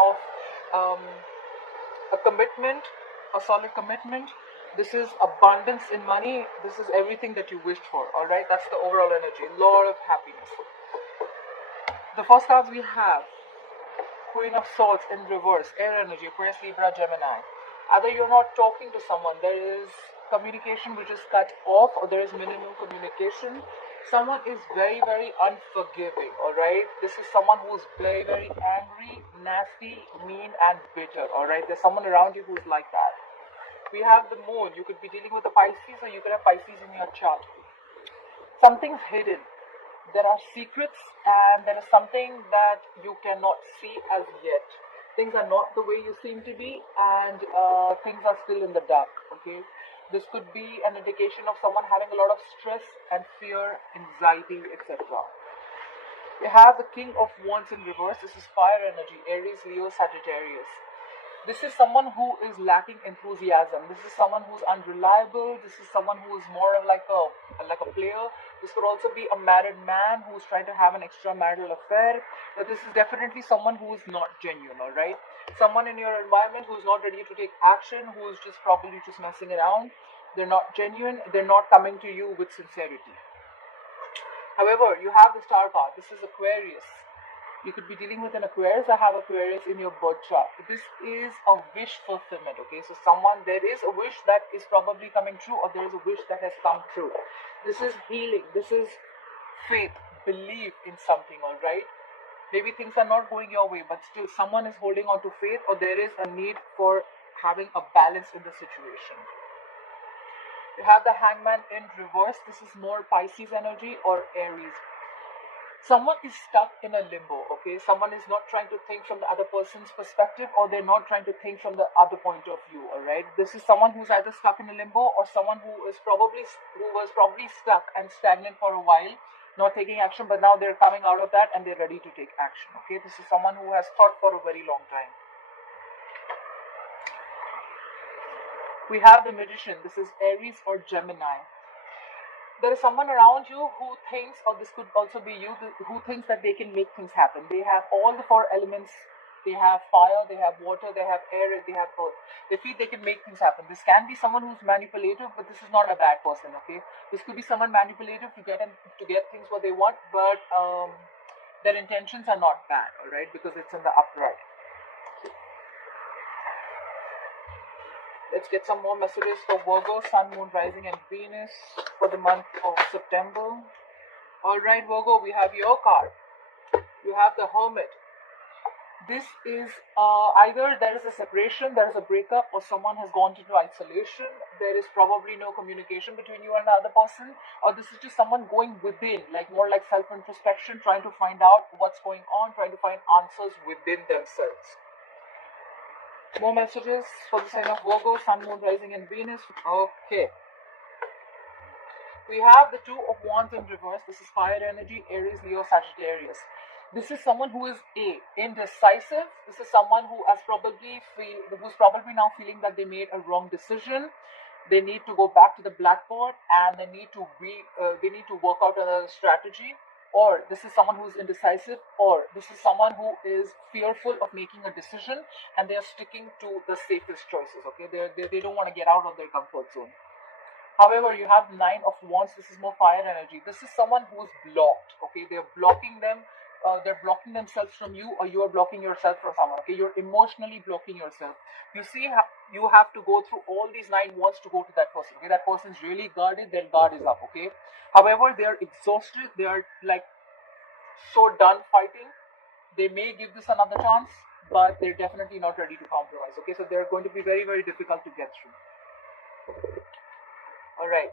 of a commitment, a solid commitment. This is abundance in money. This is everything that you wished for. All right, that's the overall energy. Lot of happiness. The first cards we have: Queen of Swords in reverse, air energy, Aquarius, Libra, Gemini. Either you're not talking to someone, there is communication which is cut off, or there is minimum communication. Someone is very, very unforgiving, alright? This is someone who is very, very angry, nasty, mean, and bitter, alright? There's someone around you who's like that. We have the moon. You could be dealing with a Pisces, or you could have Pisces in your chart. Something's hidden. There are secrets, and there is something that you cannot see as yet. Things are not the way you seem to be, and things are still in the dark, okay? This could be an indication of someone having a lot of stress and fear, anxiety, etc. You have the King of Wands in reverse. This is fire energy, Aries, Leo, Sagittarius. This is someone who is lacking enthusiasm. This is someone who's unreliable. This is someone who is more of like a player. This could also be a married man who's trying to have an extramarital affair. But this is definitely someone who is not genuine, alright? Someone in your environment who's not ready to take action, who's just probably just messing around. They're not genuine. They're not coming to you with sincerity. However, you have the star card. This is Aquarius. You could be dealing with an Aquarius. I have Aquarius in your birth chart. This is a wish fulfillment, okay? So there is a wish that is probably coming true, or there is a wish that has come true. This is healing. This is faith, belief in something, all right? Maybe things are not going your way, but still someone is holding on to faith, or there is a need for having a balance in the situation. You have the Hangman in reverse. This is more Pisces energy or Aries. Someone is stuck in a limbo, okay? Someone is not trying to think from the other person's perspective, or they're not trying to think from the other point of view, alright? This is someone who's either stuck in a limbo, or someone who was probably stuck and stagnant for a while, not taking action, but now they're coming out of that and they're ready to take action, okay? This is someone who has thought for a very long time. We have the Magician. This is Aries or Gemini. There is someone around you who thinks, or this could also be you, who thinks that they can make things happen. They have all the four elements. They have fire, they have water, they have air, they have earth. They feel they can make things happen. This can be someone who's manipulative, but this is not a bad person, okay? This could be someone manipulative to get things what they want, but their intentions are not bad, alright? Because it's in the upright. Let's get some more messages for Virgo, Sun, Moon, Rising, and Venus for the month of September. Alright, Virgo, we have your card. You have the Hermit. This is either there is a separation, there is a breakup, or someone has gone into isolation. There is probably no communication between you and the other person, or this is just someone going within, like more like self-introspection, trying to find out what's going on, trying to find answers within themselves. More messages for the sign of Virgo, Sun, Moon, Rising, and Venus. Okay. We have the Two of Wands in reverse. This is fire energy, Aries, Leo, Sagittarius. This is someone who is indecisive. This is someone who's probably now feeling that they made a wrong decision. They need to go back to the blackboard, and they need to work out another strategy. Or this is someone who is indecisive, or this is someone who is fearful of making a decision, and they are sticking to the safest choices, okay? They don't want to get out of their comfort zone. However, you have Nine of Wands. This is more fire energy. This is someone who is blocked, okay? They're blocking themselves from you, or you are blocking yourself from someone, okay? You're emotionally blocking yourself. You see how you have to go through all these 9 wands to go to that person, okay? That person's really guarded, their guard is up, okay? However, they are exhausted. They are like so done fighting. They may give this another chance, but they're definitely not ready to compromise, okay? So they're going to be very, very difficult to get through. Alright,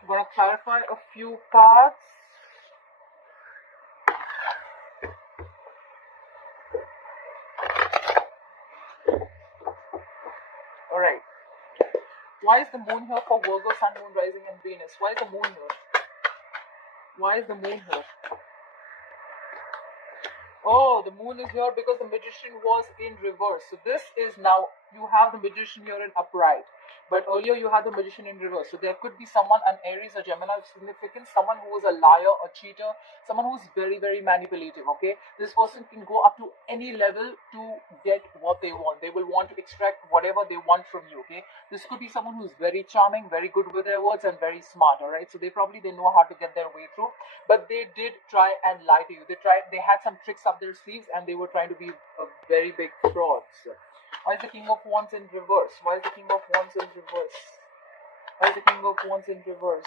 I'm going to clarify a few cards. Alright, why is the moon here for Virgo, Sun, Moon, Rising, and Venus? Why is the moon here? Why is the moon here? Oh, the moon is here because the Magician was in reverse. So this is now you have the Magician here in upright. But earlier you had the Magician in reverse. So there could be someone, an Aries or Gemini of significance, someone who is a liar, a cheater, someone who is very, very manipulative, okay? This person can go up to any level to get what they want. They will want to extract whatever they want from you, okay? This could be someone who is very charming, very good with their words, and very smart, alright? So they know how to get their way through. But they did try and lie to you. They had some tricks up their sleeves, and they were trying to be a very big frauds. Why is the King of Wands in reverse? Why is the King of Wands in reverse? Why is the King of Wands in reverse?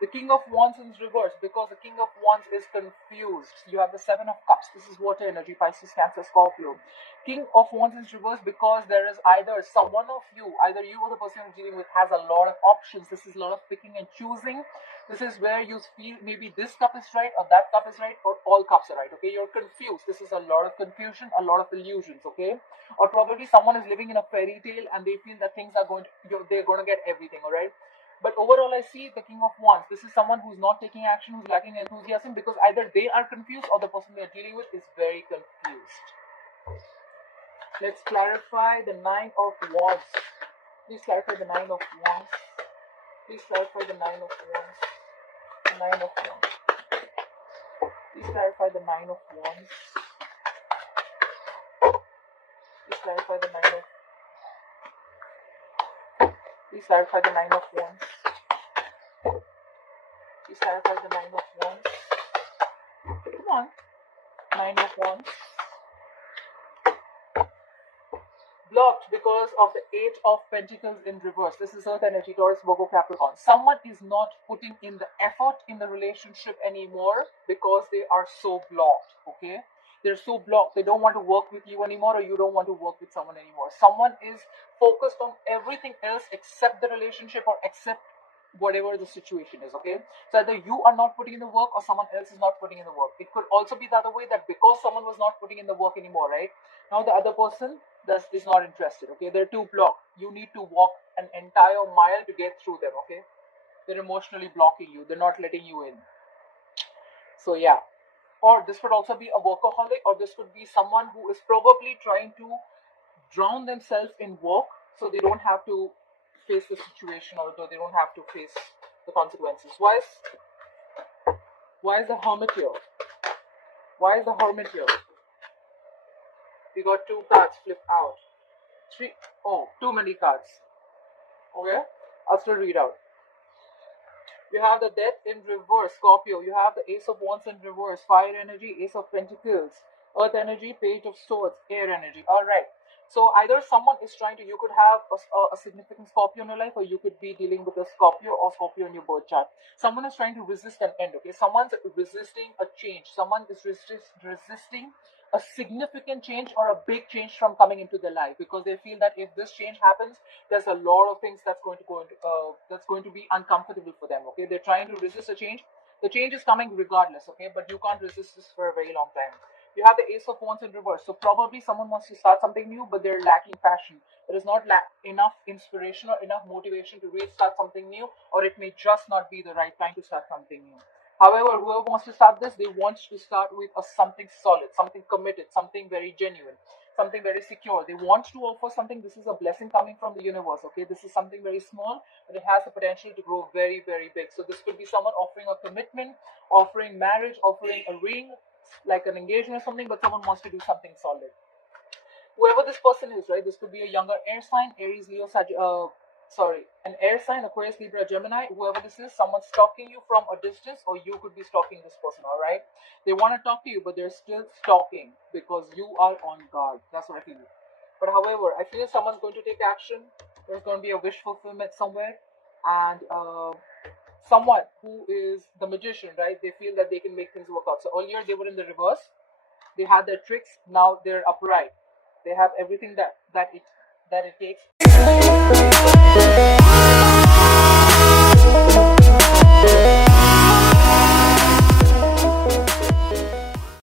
The King of Wands is reversed because the King of Wands is confused. You have the Seven of Cups. This is water energy, Pisces, Cancer, Scorpio. King of Wands is reversed because there is either someone of you, either you or the person you're dealing with has a lot of options. This is a lot of picking and choosing. This is where you feel maybe this cup is right or that cup is right or all cups are right, okay? You're confused. This is a lot of confusion, a lot of illusions, okay? Or probably someone is living in a fairy tale and they feel that things are they're going to get everything, all right? But overall, I see the King of Wands. This is someone who's not taking action, who's lacking enthusiasm because either they are confused or the person they are dealing with is very confused. Let's clarify the Nine of Wands. Please clarify the Nine of Wands. Please clarify the Nine of Wands. The Nine of Wands. Please clarify the Nine of Wands. Please clarify the Nine of Please clarify the Nine of Wands. Please clarify the Nine of Wands. Come on. Nine of Wands. Blocked because of the Eight of Pentacles in reverse. This is Earth energy, Taurus, Virgo, Capricorn. Someone is not putting in the effort in the relationship anymore because they are so blocked, okay? They're so blocked. They don't want to work with you anymore or you don't want to work with someone anymore. Someone is focused on everything else except the relationship or except whatever the situation is, okay? So either you are not putting in the work or someone else is not putting in the work. It could also be the other way that because someone was not putting in the work anymore, right? Now the other person is not interested, okay? They're too blocked. You need to walk an entire mile to get through them, okay? They're emotionally blocking you. They're not letting you in. So yeah. Or this could also be a workaholic, or this could be someone who is probably trying to drown themselves in work so they don't have to face the situation or they don't have to face the consequences. Why is the Hermit here? Why is the Hermit here? We got two cards flipped out. Too many cards. Okay, I'll still read out. You have the Death in reverse, Scorpio. You have the Ace of Wands in reverse, Fire energy, Ace of Pentacles, Earth energy, Page of Swords, Air energy. Alright. So either someone is trying to, you could have a significant Scorpio in your life, or you could be dealing with a Scorpio or Scorpio in your birth chart. Someone is trying to resist an end, okay? Someone's resisting a change. Someone is resisting a significant change or a big change from coming into their life because they feel that if this change happens, there's a lot of things that's going to be uncomfortable for them, okay? They're trying to resist a change. The change is coming regardless, okay? But you can't resist this for a very long time. You have the Ace of Wands in reverse. So probably someone wants to start something new, but they're lacking passion. There is not enough inspiration or enough motivation to really start something new, or it may just not be the right time to start something new. However, whoever wants to start this, they want to start with something solid, something committed, something very genuine, something very secure. They want to offer something. This is a blessing coming from the universe, okay? This is something very small, but it has the potential to grow very, very big. So this could be someone offering a commitment, offering marriage, offering a ring, like an engagement or something, but someone wants to do something solid. Whoever this person is, right? This could be a younger air sign, Aries, Leo, an air sign, Aquarius, Libra, Gemini. Whoever this is, someone's stalking you from a distance, or you could be stalking this person, all right? They want to talk to you, but they're still stalking because you are on guard. That's what I feel. But however, I feel someone's going to take action. There's going to be a wish fulfillment somewhere, and someone who is the magician, right? They feel that they can make things work out. So earlier they were in the reverse. They had their tricks. Now they're upright. They have everything that it takes.